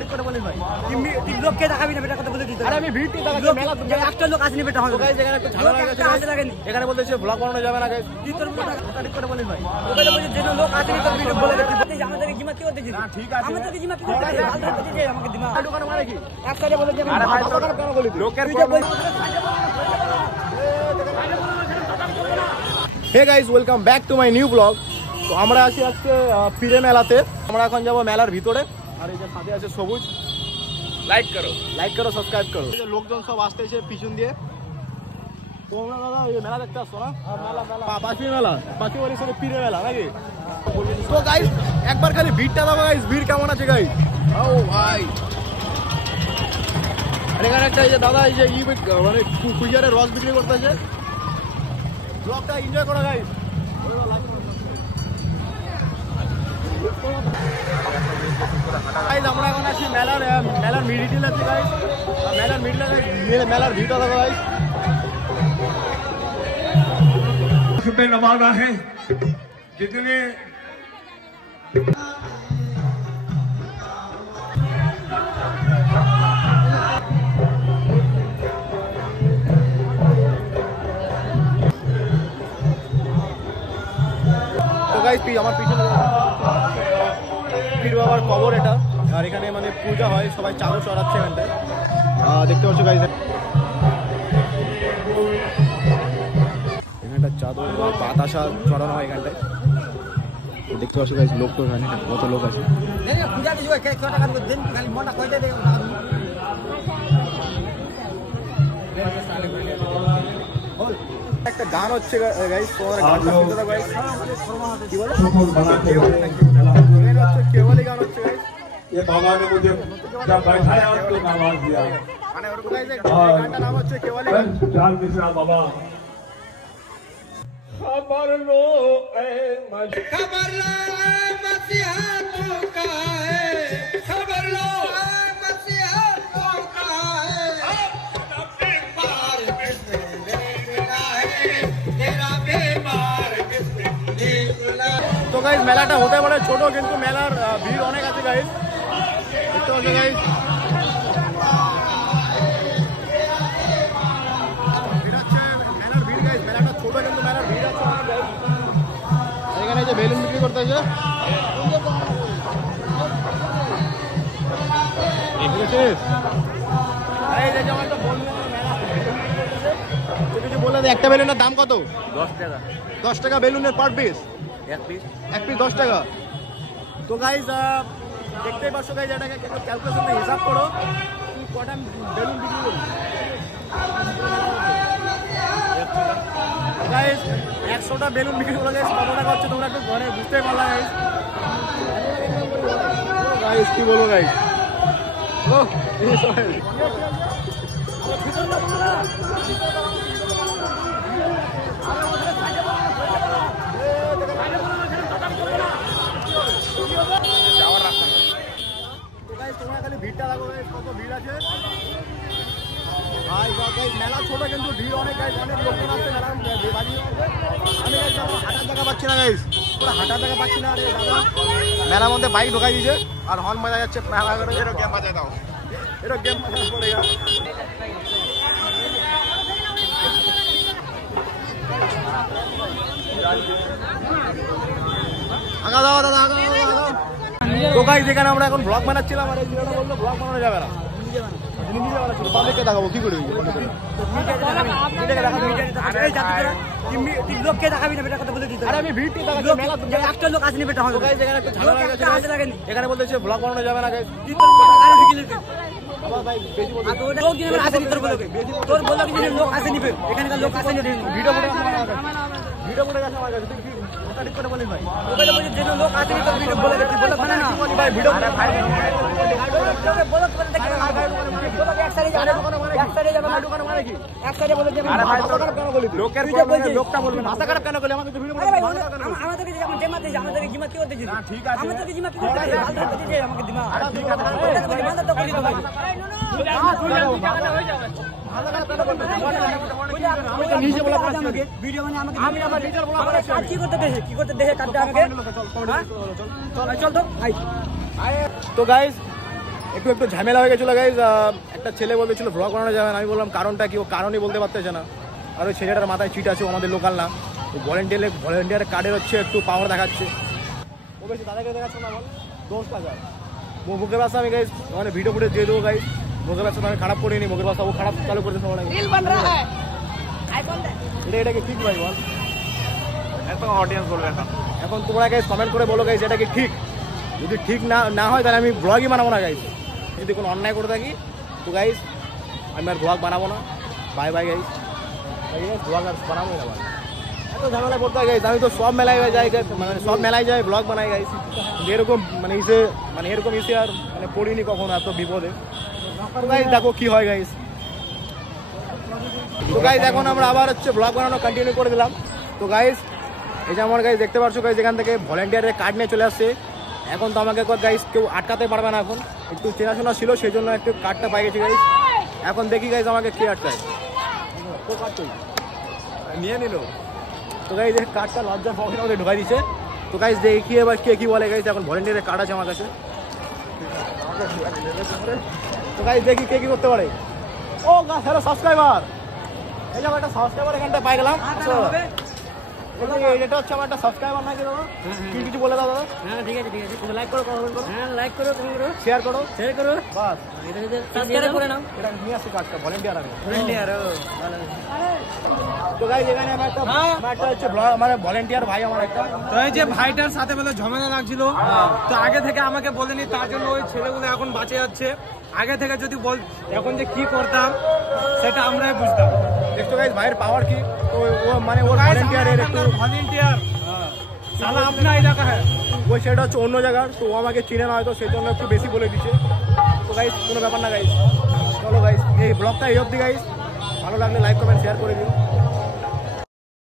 ঠিক করে বলিস ভাই তুই লোককে দেখাবি না বেটা কথা বলে দিতে আরে আমি ভিড়টি দেখাচ্ছি মেলা একটা লোক আসেনি বেটা হয় গাইস এখানে একটু ঝামেলা হয়ে গেছে এখানে বলতেছে ব্লগ বানানো যাবে না গাইস তুই তোর কথা ঠিক করে বলিস ভাই ওখানে বলছিস যে লোক আসেনি তোর ভিডিও বলে দিতে আমাদেরকে জিমা কি করতে দিছিস ঠিক আছে আমাদেরকে জিমা কি করতে দিছিস ভালো করতে দিছিস আমাকে দিমা দোকানে মানে কি একসাথে বলে যে আরে ভাই দোকানে কেন বলিস লোকের hey guys welcome back to my new blog. তো আমরা আছি আজকে ফিরে মেলাতে। আমরা এখন যাবো মেলার ভিতরে। আর এই যে সাথে আছে সবুজ। লাইক করো সাবস্ক্রাইব করো। এই যে লোকজন সব আসতেছে পিছন দিয়ে। তোমরা দাদা এই মেলা দেখতে আসছো না? পাঁচি মেলা, পাঁচি বলি সব ফিরে মেলা নাকি? তো গাইস একবার খালি ভিড়টা দাও গাইস, ভিড় কেমন আছে গাইস? ও ভাই আর এখানে একটা এই যে দাদা এই যে মানে কুইজারের রস বিক্রি করতেছে। ব্লগটা এনজয় করো গাইস। আমরা এখন আছি মেলার মিডিল আছে গাইস। মেলার ভিড়টা দেখো গাইস। नवाजा है जितने তো গাইস আমার পিছনে পীর বাবার কবর এটা। আর এখানে মানে পূজা হয়, সবাই চাদর চড়াচ্ছে এখানটায় দেখতে পাচ্ছ গাইস। এখানটা চাদর বাতাসা চড়ানো হয় এখানটায় দেখতে পাচ্ছ গাইস। লোক তো এখানে কত লোক আছে। একটা গান হচ্ছে গাইস, তোমার গানটা শুনতে দাও গাইস। কি বলে কেবলই গান হচ্ছে গাইস। ये बाबा ने मुझे जब बैठाया तो आवाज दिया মানে ওর গাইস গানটার নাম হচ্ছে কেবলই গান। चार मिश्रा बाबा खबर लो ए खबर लो मसीहा तो का है खबर लो मसीहा तो का है अपने पार किसने लेना है तेरा बेमार किसने लेना। তো গাইস মেলাটা হতে পারে ছোট, কিন্তু মেলার ভিড় অনেক আছে গাইস। দেখতে পাচ্ছ গাইস মেলার ভিড় গাইস। মেলাটা ছোট কিন্তু মেলার ভিড় আছে অনেক গাইস। এখানে যে বেলুন বিক্রি করতে আছে কিছু বলে দে। একটা বেলুনের দাম কত? 10 টাকা 10 টাকা বেলুনের পার পিস। এক পিস 10 টাকা। তো গাইস দেখতেই পাচ্ছ গাইস, এটাকে ক্যালকুলেশনে হিসাব করো তুই কটা বেলুন বিক্রি করবি। গাইস 100টা বেলুন বিক্রি করে গাইস কত টাকা হচ্ছে তোমরা একটু ঘরে বুঝতেই পারলা গাইস। গাইস কি বলবো গাইস। ও যাওয়ার রাস্তা না। তো গাইস তোমরা খালি ভিড়টা দেখো গাইস, কত ভিড় আছে ভাই। গাইস মেলা ছোট কিন্তু ভিড় অনেক গাইস, অনেক লোকজন আসছে মেলা বাজি আছে। আমি গাইস হাঁটার জায়গা পাচ্ছি না গাইস, পুরো হাঁটার জায়গা পাচ্ছি না। আরে দাদা মেলার মধ্যে বাইক ঢোকাই দিয়েছে আর হর্ন বাজা যাচ্ছে। মেলা করে এরো গেম বাজায় দাও, এরো গেম বাজানো পড়ে গেল। আগা দাও দাদা, আগা দাও। তো গাইস এখানে আমরা এখন ব্লগ বানাচ্ছিলাম আর এই ছেলেটা বললো ব্লগ বানানো যাবে না। পাবলিককে দেখাবো কি করবি? লোককে দেখাবি না বেটা কথা বলে দিতে আরে আমি ভিড়টি দেখাচ্ছি একটা লোক আসেনি বেটা হয় গাইস। এখানে একটু ঝামেলা হয়ে গেছে। এখানে বলতেছে ব্লগ বানানো যাবে না গাইস। তুই তোর কথা আরো ঢুকিয়ে দিবি আবার ভাই বেশি বলছিস। লোক দিনে আসেনি তোর বলে তোর বলে কি লোক আসেনি এখানকার লোক আসেনি ভিডিও করে গেছে আমার কাছে। তুই কি কথা ঠিক করে বলিস ভাই? ওখানে বলছিস যে লোক আসেনি তোর ভিডিও বলে দিচ্ছি বলে মানে না ভাই ভিডিও করে বলে করে দেখি এক সাইডে যাবে এক সাইডে যাবে না দোকানে মানে কি এক সাইডে বলে যে আরে ভাই ভাষা খারাপ কেন বলিস? লোকটা বলবে ভাষা খারাপ কেন করলে? আমাকে তো ভিডিও করে আমাদেরকে যেমন জেমাতে আমাদেরকে জিমা কি করতে দিছিস? ঠিক আছে আমাদেরকে জিমা কি করতে দিছিস? ভালো করতে দিছিস আমাকে দিমা। আরে ঠিক আছে ভালো তো করি ভাই। নিজে বলা আমাকে ভিডিও মানে আমাকে আমি আমার নিজের বলা কি করতে দেহে কি করতে দেহে কাটতে আমাকে চল তো ভাই। তো গাইস একটু ঝামেলা হয়ে গেছিলো গাইজ। একটা ছেলে বলতেছিল ব্লগ বানানো যাবে না, আমি বললাম কারণটা কি, ও কারণই বলতে পারতেছে না। আর ওই ছেলেটার মাথায় চিট আছে, আমাদের লোকাল না, তো ভলেন্টিয়ার কার্ডের হচ্ছে একটু পাওয়ার দেখাচ্ছে। ও বেশি দাদাকে দেখাচ্ছে না, বল দোষ লাগায় মুখের ভাষা। আমি গাইজ মানে ভিডিও ফুটে দিয়ে দেবো গাইজ, মুখের ভাষা আমি খারাপ করিনি, মুখের ভাষা ও খারাপ চালু করতে সবাই। এটা কি ঠিক ভাই বল? এখন অডিয়েন্স বলবে এখন তোমরা গাইজ কমেন্ট করে বলো গাইজ এটা কি ঠিক। যদি ঠিক না হয় তাহলে আমি ব্লগই বানাবো না গাইজ। যদি কোনো অন্যায় করে থাকি তো গাইজ আমি আর ব্লগ বানাবো না। বাই বাই গাইজ, ব্লগ আর বানাবোই না ভাই, এত ঝামেলা করতে হয় গাইজ। আমি তো সব মেলায় যাই, মানে সব মেলায় যাই ব্লগ বানাই গাইজ। এরকম এরকম ইসে আর মানে পড়িনি কখনো এত বিপদে। তো গাইজ দেখো কি হয় গাইজ। তো গাইজ এখন আমরা আবার হচ্ছে ব্লগ বানানো কন্টিনিউ করে দিলাম। তো গাইজ এই যে আমার গাইজ দেখতে পাচ্ছ গাইজ, এখান থেকে ভলেন্টিয়ারের কার্ড নিয়ে চলে আসছে। এখন তো আমাকে গাইজ কেউ আটকাতে পারবে না, এখন একটু চেনাশোনা ছিল সেই জন্য একটু কার্ডটা পাই গেছি গাইজ। এখন দেখি গাইজ আমাকে কে আটকায়, তো কার্ড নিয়ে নিল। তো গাইজ এই কার্ডটা লজ্জার বক্সের মধ্যে ঢুকাই দিচ্ছে। তো গাইজ দেখি এবার কে কি বলে গাইজ। এখন ভলেন্টিয়ারের কার্ড আছে আমার কাছে। তো গাইজ দেখি কে কি করতে পারে। ও গাছ হ্যালো সাবস্ক্রাইবার, এই যে আমার একটা সাবস্ক্রাইবার এখানটা পাই গেলাম। এটা হচ্ছে আমার একটা সাবস্ক্রাইবার নাকি দাদা, কি কিছু বলে দাও দাদা? হ্যাঁ ঠিক আছে, তুমি লাইক করো, কমেন্ট করো। হ্যাঁ লাইক করো, কমেন্ট করো, শেয়ার করো বাস। এটা সাবস্ক্রাইব করে নাও। এটা নিয়ে আসি কার্ডটা, ভলেন্টিয়ার আমি। ভলেন্টিয়ার ও ভালো। তো গাইজ এখানে আমার একটা হচ্ছে ব্লগ, মানে ভলেন্টিয়ার ভাই আমার একটা। তো এই যে ভাইটার সাথে বলে ঝামেলা লাগছিল, তো আগে থেকে আমাকে বলেনি, তার জন্য ওই ছেলেগুলো এখন বাঁচে যাচ্ছে। আগে থেকে যদি বল এখন যে কি করতাম সেটা আমরাই বুঝতাম। দেখছো গাইজ ভাইয়ের পাওয়ার কি। তো ও মানে ওর ভলেন্টিয়ারের একটু ভলেন্টিয়ার সালা আপনা এলাকা হ্যাঁ, ওই সেটা হচ্ছে অন্য জায়গার, তো ও আমাকে চিনে না হয়তো সেই জন্য একটু বেশি বলে দিচ্ছে। তো গাইজ কোনো ব্যাপার না গাইজ, চলো গাইজ এই ব্লগটা এই অবধি গাইজ। ভালো লাগলে লাইক কমেন্ট শেয়ার করে দিও।